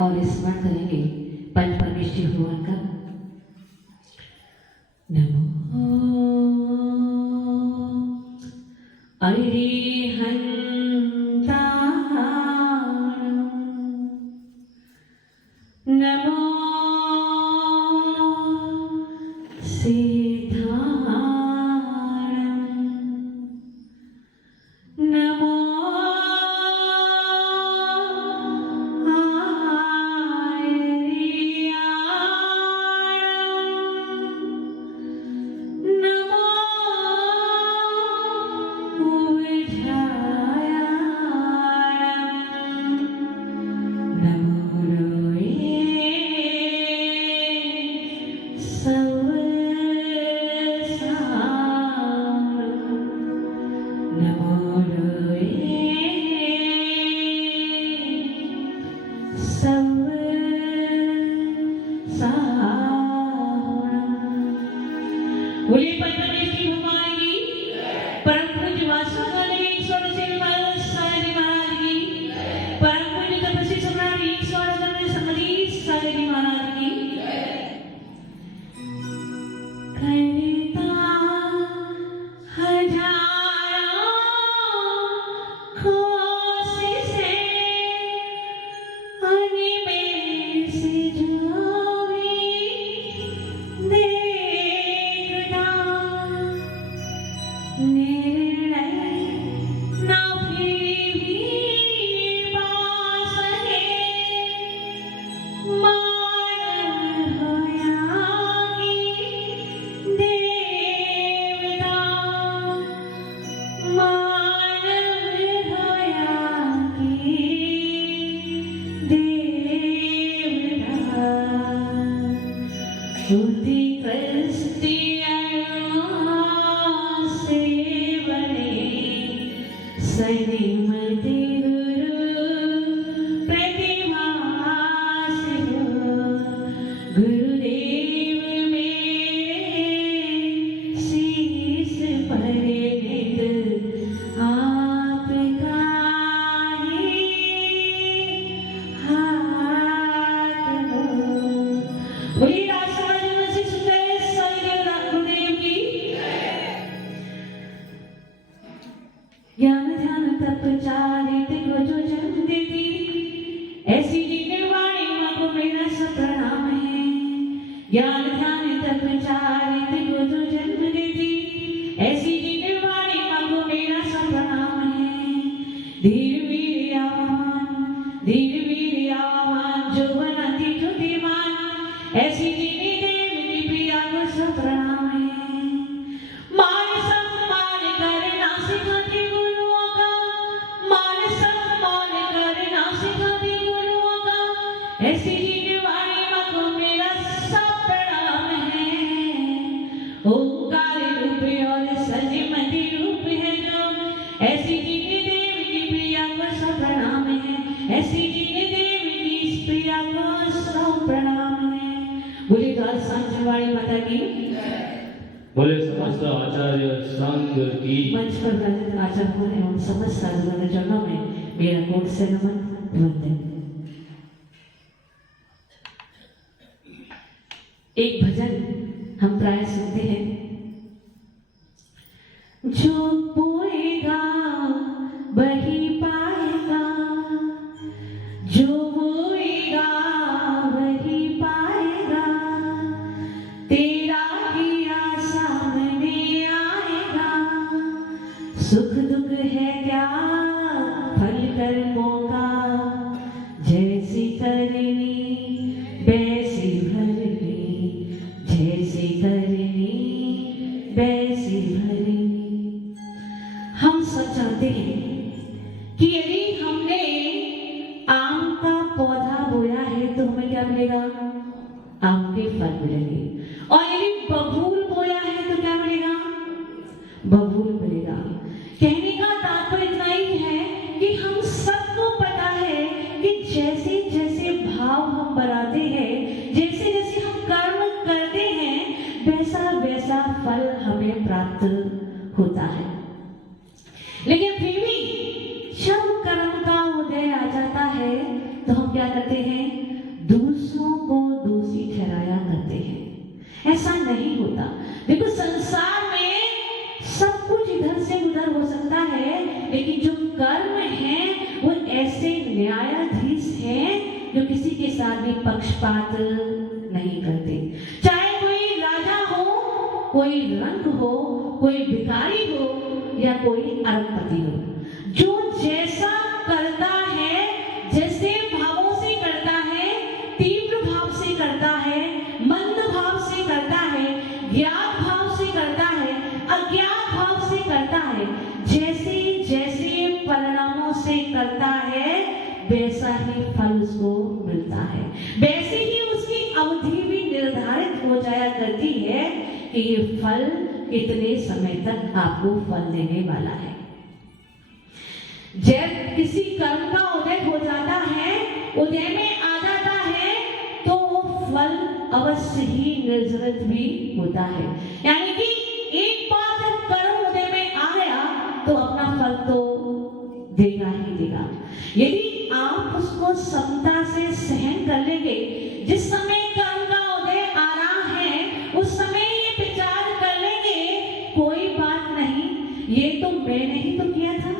और स्मरण करेंगे पंच परमेश्वरी भगवान का। नमो अरिहन्ताणं, नमो सिद्धाणं, नमो बोलिए परमेश्वरी भगवान की, परम पूज्य वासुदेव ईश्वर श्रीमान साईं महाराज की, परम पूज्य तपस्वी सम्राट ईश्वर समधी साईं महाराज की। करता हजारों कोशिशें अनिमेष जो भी देखता, निर्णय न फिर भी पास है, मानव होया कि देवता, मानव होया कि देवता। बुद्धि कष्टि से बने श्रीमति गुरु प्रतिमा सिद्ध, गुरुदेव मेरे शीश पर नित आपका ही हाथ हो। बोलिए राज समाज में से सुंदर साईं गुरुदेव की। ज्ञान ध्यान तप चारित को जो जन्म देती, ऐसी जीने वाणी माँ को मेरा सब प्रणाम है। ज्ञान ध्यान तप चारित को जो जन्म देती, ऐसी जीने वाणी माँ को मेरा सब प्रणाम है। धीर वीर आवान जो बनाती ज्योतिमान, ऐसी जीनी देवी प्रिया को सब प्रणाम है। मान सम्मान करना सिखाती गुरुओं का, मान सम्मान करना सिखाती गुरुओं का, ऐसी जीने वाली माँ को मेरा सब प्रणाम है। ओंकार रूप और सजमती रूप है जो, ऐसी जीनी देवी की प्रिया को सब प्रणाम है, ऐसी जीनी देवी की प्रिया को सब प्रणाम है। बोले द्वार सांचवाड़ी माता की, बोले समस्त आचार्य संघ की। मंच पर उपस्थित आचार्यों एवं समस्त साधुओं के चरणों में मेरा कोट से नमन वंदन। एक भजन हम प्राय सुनते हैं। जो बोएगा वही पाएगा, जो बोएगा वही पाएगा, तेरा किया सामने आएगा। सुख दुख है क्या फल कर्मों का, जैसी करनी वैसी भरनी, जैसी करनी वैसी भरनी। हम सब चाहते हैं कि यदि हमने आम का पौधा बोया है तो हमें क्या मिलेगा? आम के फल मिलेंगे। और यदि बबूल बोया है तो क्या मिलेगा? बबूल मिलेगा। कहने का तात्पर्य इतना ही है कि हम सबको पता है कि जैसे जैसे भाव हम बनाते हैं, जैसे जैसे हम कर्म करते हैं, वैसा वैसा फल हमें प्राप्त होता है। लेकिन फिर भी जब कर्म का उदय आ जाता है तो हम क्या करते करते हैं, दूसरों को दोषी ठहराया करते हैं। ऐसा नहीं होता। देखो, संसार में सब कुछ इधर से उधर हो सकता है, लेकिन जो कर्म है वो ऐसे न्यायाधीश हैं जो किसी के साथ भी पक्षपात नहीं करते। चाहे कोई राजा हो, कोई रंग हो, कोई भिखारी हो या कोई अरबपति हो, जो जैसा करता है, जैसे भावों से करता है, तीव्र भाव से करता है, मंद भाव से करता है, ज्ञात भाव से करता है, अज्ञात भाव से करता है, जैसे जैसे परिणामों से करता है, वैसा ही फल उसको मिलता है। वैसे ही उसकी अवधि भी निर्धारित हो जाया करती है कि ये फल कितने समय तक आपको फल देने वाला है। जब किसी कर्म का उदय हो जाता है, उदय में आ जाता है, तो वो फल अवश्य ही निर्जरित भी होता है। यानी कि एक बार जब कर्म उदय में आ गया तो अपना फल तो देगा ही देगा। यदि आप उसको समता से सहन कर लेंगे, जिस समय कर्म का उदय आ रहा है उस समय ये विचार कर लेंगे, कोई बात नहीं, ये तो मैंने ही तो किया था।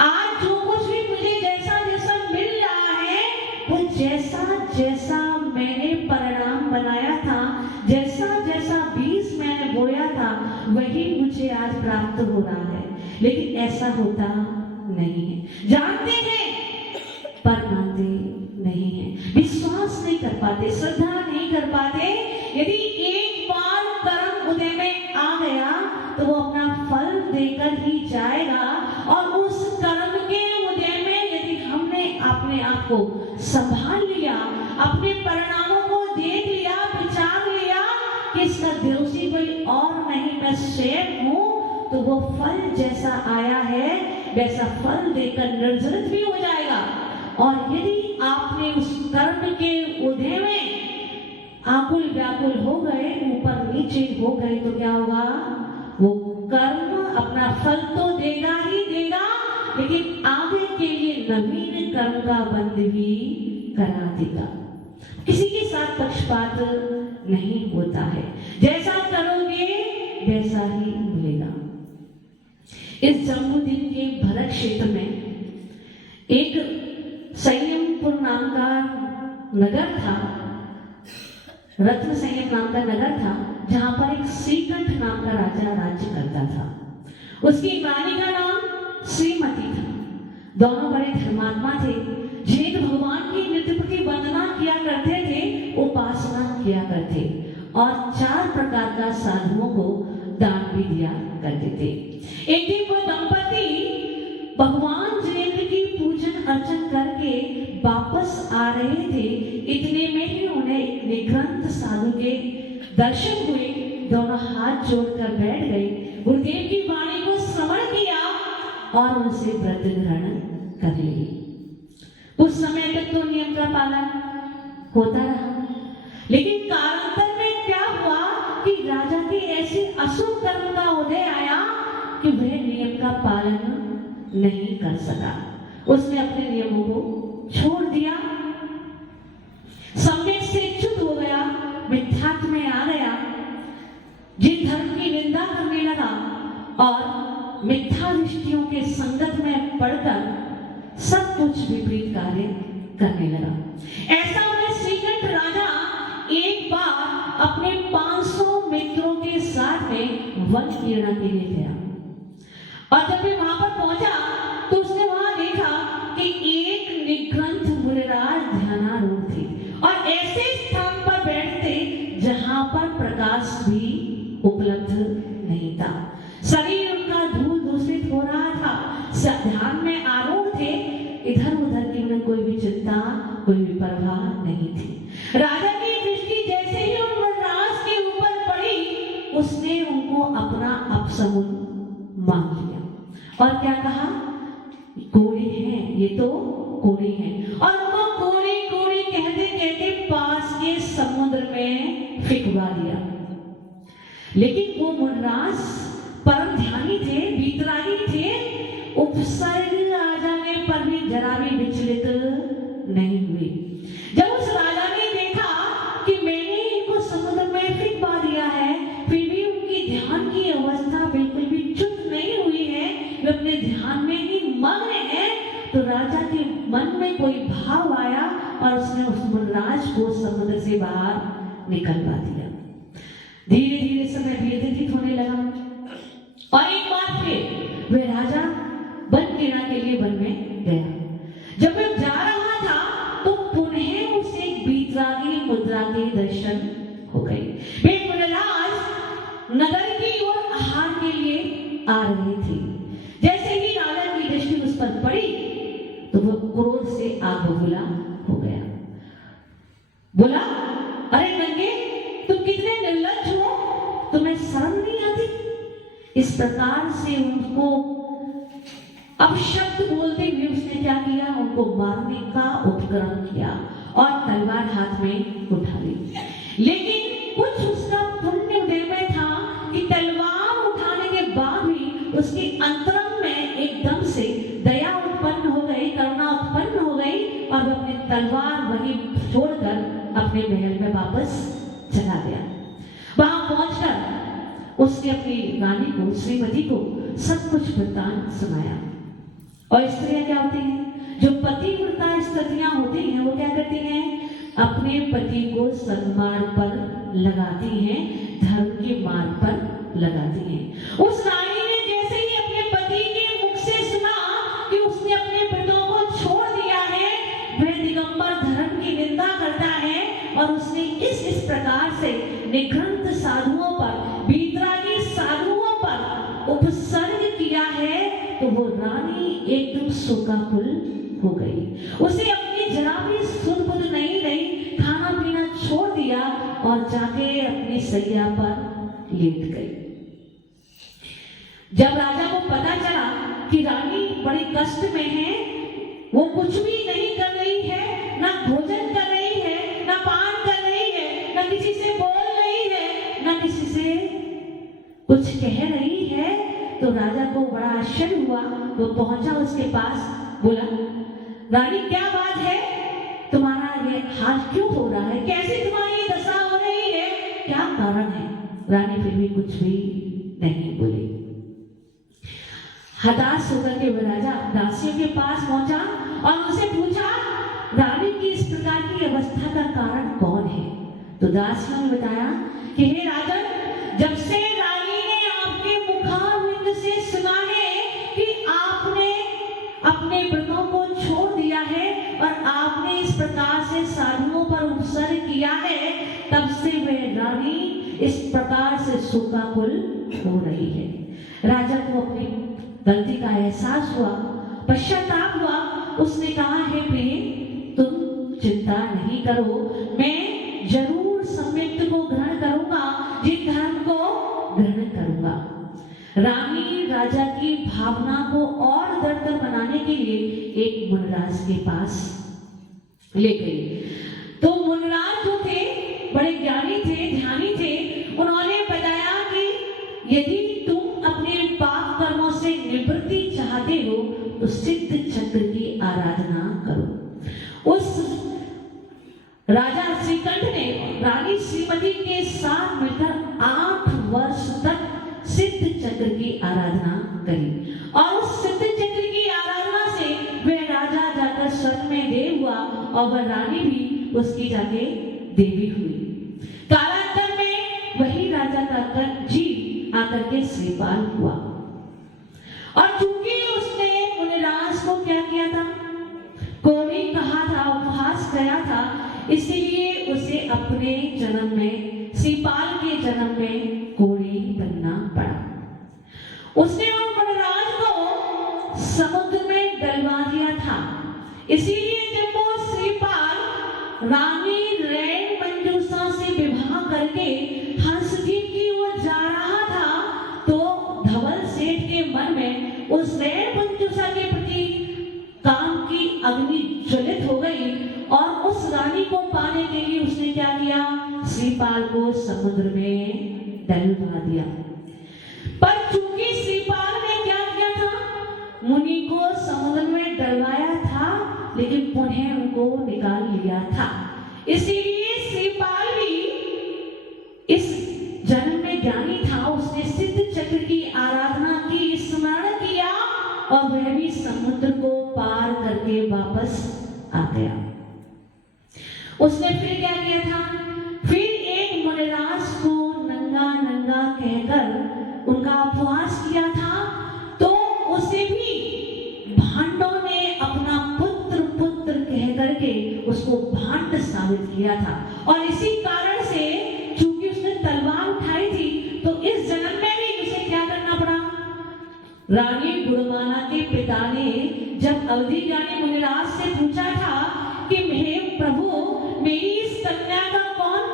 आज जो कुछ भी मुझे जैसा जैसा मिल रहा है, वो जैसा जैसा मैंने परिणाम बनाया था, जैसा जैसा बीज मैंने बोया था, वही मुझे आज प्राप्त हो रहा है। लेकिन ऐसा होता नहीं है। जानते हैं पर मानते नहीं है, विश्वास नहीं कर पाते, श्रद्धा नहीं कर पाते। यदि एक बार कर्म उदय में आ गया तो वो अपना फल देकर ही जाएगा। और उस कर्म के उदय में यदि हमने अपने आप को संभाल लिया, अपने परिणामों को देख लिया, विचार लिया कि इसका दोषी कोई और नहीं, मैं स्वयं हूं, तो वो फल जैसा आया है वैसा फल देकर निर्जरित भी हो जाएगा। और यदि आपने उस कर्म के उदय में आकुल व्याकुल हो गए, ऊपर नीचे हो गए, तो क्या होगा? वो कर्म अपना फल तो देगा ही देगा, लेकिन आगे के लिए नवीन कर्म का बंध भी करा देगा। किसी के साथ पक्षपात नहीं होता है, जैसा करोगे वैसा ही मिलेगा। इस जम्बूद्वीप के भरत क्षेत्र में एक संयमपुर नाम का नगर था, रत्न संयम नाम का नगर था, जहां पर एक श्रीकंठ नाम का राजा राज्य करता था। उसकी रानी का नाम श्रीमती था। दोनों बड़े धर्मात्मा थे, जिन्हें भगवान की नित्य प्रति वंदना किया करते थे, उपासना किया करते और 4 प्रकार का साधुओं को दान भी दिया करते थे। एक दिन वो दंपति भगवान जिनेंद्र की पूजन अर्चन करके वापस आ रहे थे। इतने में ही उन्हें एक निग्रंथ साधु के दर्शन हुए। दोनों हाथ जोड़कर बैठ गए, गुरुदेव की वाणी को श्रवण किया और उनसे व्रत ग्रहण कर लिए। उस समय तक तो नियम का पालन होता रहा, लेकिन कालांतर में क्या हुआ कि राजा के ऐसे अशुभ कर्म का उदय आया कि वह नियम का पालन नहीं कर सका। उसने अपने नियमों को छोड़ दिया, सम्यक से च्युत हो गया, मिथ्यात्व में आ गया, जिन धर्म की निंदा करने लगा और मिथ्या दृष्टियों के संगत में पड़कर सब कुछ विपरीत कार्य करने लगा। ऐसा उन्हें श्रीकंठ राजा एक बार अपने 500 मित्रों के साथ में वन क्रीड़ा के लिए गया और जब वे वहां पर पहुंचा तो उसने वहां देखा कि एक निग्रंथ मुनिराज ध्यानारूढ़ थे और ऐसे स्थान पर बैठते जहां पर प्रकाश भी उपलब्ध नहीं था। शरीर उनका धूल दूषित हो रहा था, ध्यान में आरूढ़ थे, इधर उधर की उन्हें कोई भी चिंता, कोई भी परवाह नहीं थी। राजा की दृष्टि जैसे ही उन वनराज के ऊपर पड़ी, उसने उनको अपना अपशगुन मांग लिया और क्या कहा? कोड़े हैं, ये तो कोड़े हैं, और उनको कोड़े कोड़े कहते कहते पास के समुद्र में फेंकवा दिया। लेकिन वो वनराज परम ध्यानी थे, वीतरागी थे, उपसर्ग आ जाने पर भी जरा भी विचलित नहीं हुए। जब उस राजा ने देखा कि मैंने इनको समुद्र में फेंकवा दिया है, फिर भी उनकी ध्यान की अवस्था बिल्कुल भी चुप नहीं हुई है, वे अपने ध्यान में ही मग्न हैं, तो राजा के मन में कोई भाव आया और उसने उस मुनराज को समुद्र से बाहर निकलवा दिया। धीरे धीरे समय व्यतीत होने लगा और एक बार फिर वह राजा वन क्रीड़ा के लिए वन में गया। जब वह जा रहा था तो पुनः उसे एक बीतरागी मुद्रा के दर्शन हो गए। वे मुनराज नगर की ओर आहार के लिए आ रहे थे। जैसे ही राजा की दृष्टि उस पर पड़ी तो वह क्रोध से आग बबूला हो गया। बोला, अरे नंगे, तुम कितने निर्लज्ज हो, तुम्हें शर्म नहीं आती? इस प्रकार से उनको अपशब्द बोलते हुए उसने क्या किया, उनको मारने का उपक्रम किया और तलवार हाथ में उठा ली। लेकिन कुछ उसका पुण्य उदय में था कि तलवार उठाने के बाद भी उसके अंतरंग में एकदम से दया उत्पन्न हो गई, करुणा उत्पन्न हो गई और वह अपनी तलवार वहीं छोड़कर अपने महल में वापस चला गया। वहां पहुंचकर उसने अपनी रानी को, श्रीमती को सब कुछ वृत्तांत सुनाया। और स्त्रियां क्या होती हैं, जो पतिव्रता स्त्रियां होती हैं, वो क्या करती हैं, अपने पति को सन्मार्ग पर लगाती हैं, धर्म के मार्ग पर लगाती हैं। उस रानी ने जैसे ही अपने पति के मुख से सुना कि उसने अपने व्रतों को छोड़ दिया है, वह दिगंबर धर्म की निंदा करता है और उसने इस प्रकार से निघृंत साधुओं पर, बीतरागी साधुओं पर उपसर्ग किया है, तो वो रानी एकदम शोकाकुल हो गई। उसे अपनी जरा भी सुध बुध नहीं रही, खाना पीना छोड़ दिया और जाके अपनी सैया पर लेट गई। जब राजा को पता चला कि रानी बड़े कष्ट में है, वो कुछ भी नहीं कर रही है, ना भोजन कर रही है, ना पान कर रही है, ना किसी से बोल रही है, ना किसी से कुछ कह रही है, तो राजा को बड़ा आश्चर्य हुआ। वो पहुंचा उसके पास, बोला, रानी क्या बात है, तुम्हारा ये हाल क्यों हो रहा है, कैसे तुम्हारी ये दशा हो रही है, क्या कारण है? रानी फिर भी कुछ भी नहीं बोली। हताश होकर के वह राजा दासियों के पास पहुंचा और उनसे पूछा, रानी की इस प्रकार की अवस्था का कारण कौन है? तो दासियों ने बताया कि हे राजन, जब से रानी ने आपके मुखारविंद से सुना है कि आपने अपने व्रतों को छोड़ दिया है और आपने इस प्रकार से साधुओं पर उपसर्ग किया है, तब से वह रानी इस प्रकार से शोकाकुल हो रही है। राजा को अपनी गलती का एहसास हुआ, पश्चाताप हुआ। उसने कहा, हे प्रिय, तुम चिंता नहीं करो, मैं जरूर सम्यक्त को ग्रहण करूंगा, जिस धर्म को ग्रहण करूंगा। रानी राजा की भावना को और दृढ़तर बनाने के लिए एक मुनराज के पास ले गई। तो मुनराज जो थे, बड़े ज्ञानी थे, ध्यानी थे, उन्होंने बताया कि यदि तुम अपने पाप कर्मों से निवृत्ति चाहते हो तो सिद्ध चक्र की आराधना करो। उस राजा श्रीकंठ ने रानी श्रीमती के साथ मिलकर 8 वर्ष तक सिद्ध चक्र की आराधना करी और उस सिद्ध चक्र की आराधना से वह राजा जाकर स्वर्ग में देव हुआ और वह रानी भी उसकी जाके देवी हुई। कालांतर में वही राजा का जीव आकर के श्रीपाल हुआ और चूंकि उसने मुनिराज को क्या किया था, कोड़ी कहा था, उपहास किया था, इसीलिए उसे अपने जन्म में, श्रीपाल के जन्म में कोड़ी बनना पड़ा। उसने उन मुनिराज को समुद्र में डलवा दिया था। इसीलिए जब वो श्रीपाल रानी रैन मंजूषा से विवाह करके हंसदीप की ओर जा रहा था, तो धवल सेठ के मन में उस रैन मंजूषा के प्रति काम की अग्नि ज्वलित हो गई और उस रानी को पाने के लिए उसने क्या किया, श्रीपाल को समुद्र में डलवा दिया। पर चूंकि श्रीपाल ने क्या किया था, मुनि को समुद्र में डलवाया था, लेकिन पुनः उनको निकाल लिया था। इसीलिए श्रीपाल भी इस जन्म में ज्ञानी था, उसने सिद्ध चक्र की आराधना की, स्मरण किया और वह भी समुद्र को पार करके वापस आ गया। उसने फिर क्या किया था, फिर एक मुनिराज को नंगा नंगा कहकर उनका उपवास किया था। तो उसे भी भांडों ने अपना पुत्र पुत्र कह करके उसको भांड साबित किया था। और इसी कारण से चूंकि उसने तलवार उठाई थी तो इस जन्म में भी उसे क्या करना पड़ा। रानी गुणमाला के पिता ने जब अवधि ज्ञानी मुनिराज से पूछा था कि हे प्रभु, मेरी इस कन्या का कौन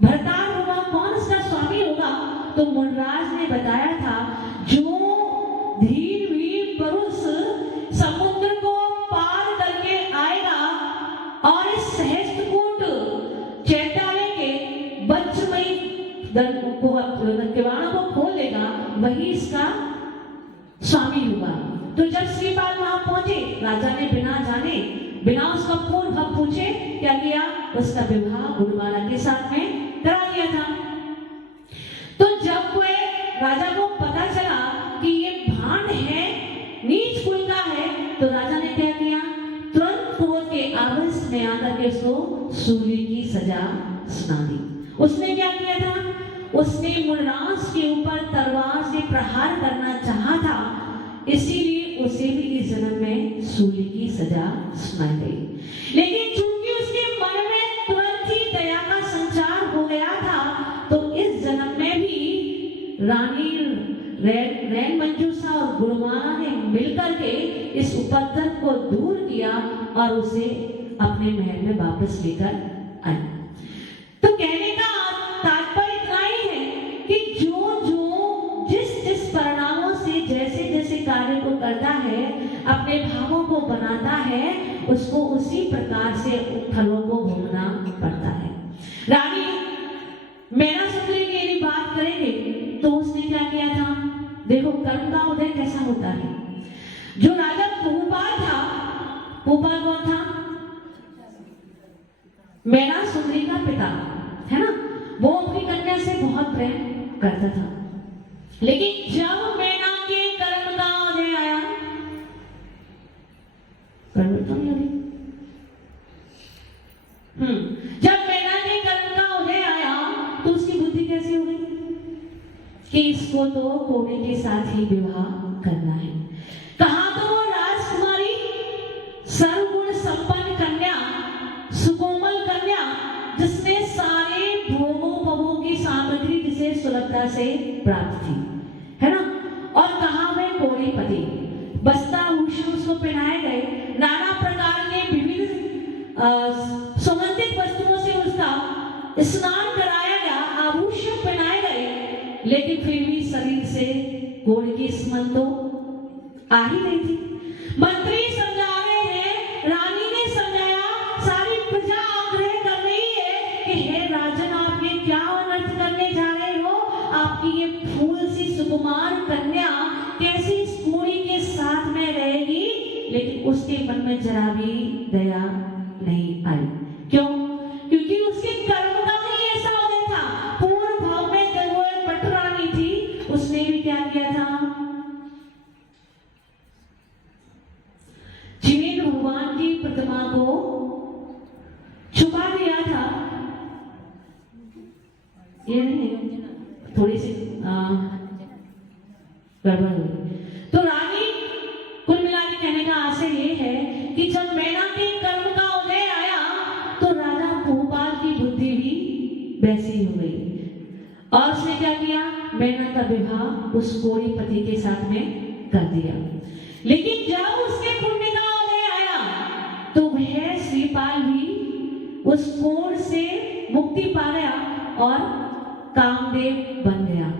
भरतार होगा, कौन इसका स्वामी होगा, तो मुनिराज ने बताया था जो धीर वीर पुरुष समुद्र को पार करके आएगा और इस सहस्त्रकूट चैत्यालय के वज्रमयी किवाड़ों को खोल लेगा, वही इसका स्वामी होगा। तो जब श्रीपाल वहां पहुंचे, राजा ने बिना जाने, बिना उसका पूर्व भाव पूछे क्या किया, उसका विवाह गुणमाला के साथ में करा दिया था। तो जब वह राजा को पता चला कि ये भांड है, नीच कुल का है, तो राजा ने क्या किया, तुरंत क्रोध के आवेश में आकर के उसको सूली की सजा सुना दी। उसने क्या किया था, उसने मुनिराज के ऊपर तलवार से प्रहार करना चाहा था, इसीलिए उसे भी इस जन्म में सूली की सजा सुनाई गई। लेकिन चूंकि उसके मन में तुरंत ही दया का संचार हो गया था, तो इस जन्म में भी रानी रैन मंजूषा और गुणमाला ने मिलकर के इस उपद्रव को दूर किया और उसे अपने महल में वापस लेकर आए। तो कहने का तात्पर्य इतना ही है कि जो जो जिस जिस परिणामों से जैसे जैसे कार्य को करता है, अपने भावों को बनाता है, उसको उसी प्रकार से फलों को भोगना पड़ता है। रानी मैनासुंदरी की यदि बात करेंगे तो उसने क्या किया था, देखो कर्म का उदय कैसा होता है। जो राजा भूपाल था, भूपाल कौन था, मैनासुंदरी का पिता है ना, वो अपनी कन्या से बहुत प्रेम करता था। लेकिन जब मैना के कर्म का उदय आया, जब मैना के कर्म का उदय आया तो उसकी बुद्धि कैसी हो गई कि इसको तो कोने के साथ ही विवाह करना है। कहा तो वो राजकुमारी, सर्वगुण संपन्न कन्या, सुकोमल कन्या, जिसने सारे भोगोपभोगों की सामग्री जिसे सुलभता से प्राप्त थी, है ना। और कहा वह कोड़ीपति, बस्ता भूषण उसको पहनाए गए, नाना प्रकार के विविध सुगंधित वस्तुओं से उसका स्नान कराया गया, आभूषण पहनाए गए, लेकिन फिर भी शरीर से कोड़ की स्मरण तो आ ही नहीं थी। मंत्री समझा रहे हैं, रानी ने समझाया, सारी प्रजा आग्रह कर रही है कि हे राजन, आप ये क्या अनर्थ करने जा रहे हो, आपकी ये फूल सी सुकुमार कन्या कैसी इस कोड़ी के साथ में रहेगी। लेकिन उसके मन में जरा भी दया नहीं आई। क्यों? क्योंकि उसके कर्म का ही ऐसा उदय था। पूर्ण भाव में जब वो पटरानी थी, उसने भी क्या किया था, जिनेंद्र भगवान की प्रतिमा को छुपा दिया था। ये नहीं, थोड़ी सी गड़बड़ हुई। तो रानी कुल मिला के कहने का आशय ये है कि जब मैना के कर्म का उदय आया तो राजा भूपाल की बुद्धि भी वैसी हो गई और उसने क्या किया, मैना का विवाह उस कोड़ीपति के साथ में कर दिया। लेकिन जब उसके पुण्य का उदय आया तो वह श्रीपाल भी उस कोड़ से मुक्ति पा गया और कामदेव बन गया।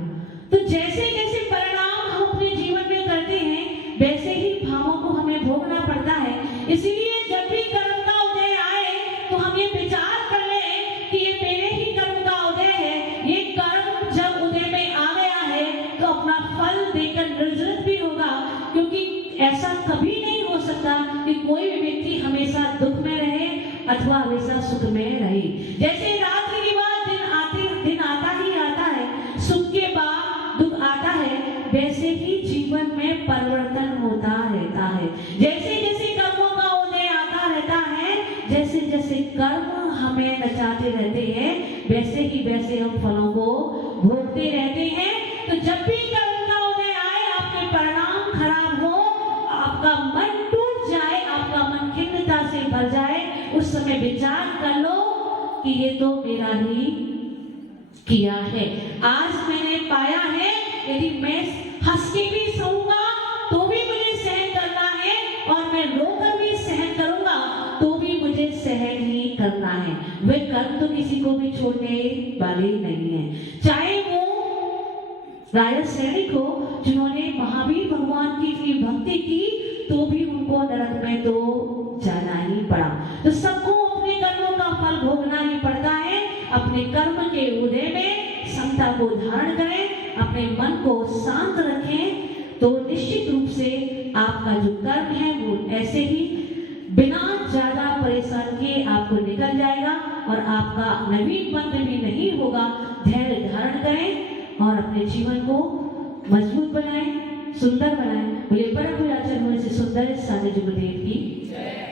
तो जैसे जैसे परिणाम हम अपने जीवन में करते हैं, वैसे ही भावों को हमें भोगना पड़ता है। इसीलिए जब भी कर्म का उदय आए तो हम ये विचार कर लें कि ये मेरे ही कर्म का उदय है। ये कर्म जब उदय में आ गया है तो अपना फल देकर निर्जरित भी होगा, क्योंकि ऐसा कभी नहीं हो सकता कि कोई भी व्यक्ति हमेशा दुख में रहे अथवा हमेशा सुख में रहे। जैसे रात्रि के बाद दिन आता ही आता है, सुख के बाद दुख आता है, वैसे ही जीवन में परिवर्तन होता रहता है। जैसे जैसे कर्मों का उदय आता रहता है, जैसे जैसे कर्म हमें नचाते रहते हैं, वैसे ही वैसे हम फलों को भोगते रहते हैं। तो जब भी कर्म का उदय आए, आपके परिणाम खराब हो, आपका मन टूट जाए, आपका मन खिन्नता से भर जाए, उस समय विचार कर लो कि ये तो मेरा ही किया है। आज मैंने पाया है, यदि मैं हंस के भी सहूंगा तो भी मुझे सहन करना है, और मैं रोकर भी सहन करूंगा तो भी मुझे सहन ही करना है। वे कर्म तो किसी को भी छोड़ने वाले नहीं है। चाहे वो राजा सैनिक हो जिन्होंने महावीर भगवान की भक्ति की, तो भी उनको नरक में तो जाना ही पड़ा। तो सबको अपने कर्मों का फल भोगना ही पड़ता है। अपने कर्म के उदय में समता को धारण करें, अपने मन को शांत रखें, तो निश्चित रूप से आपका जो कर्म है वो ऐसे ही बिना ज्यादा परेशान किए आपको निकल जाएगा, और आपका नवीन बंध भी नहीं होगा। धैर्य धारण करें और अपने जीवन को मजबूत बनाएं, सुंदर बनाएं। बोले परम पूज्य आचार्य से सुंदर सानिध्य गुरुदेव की जय।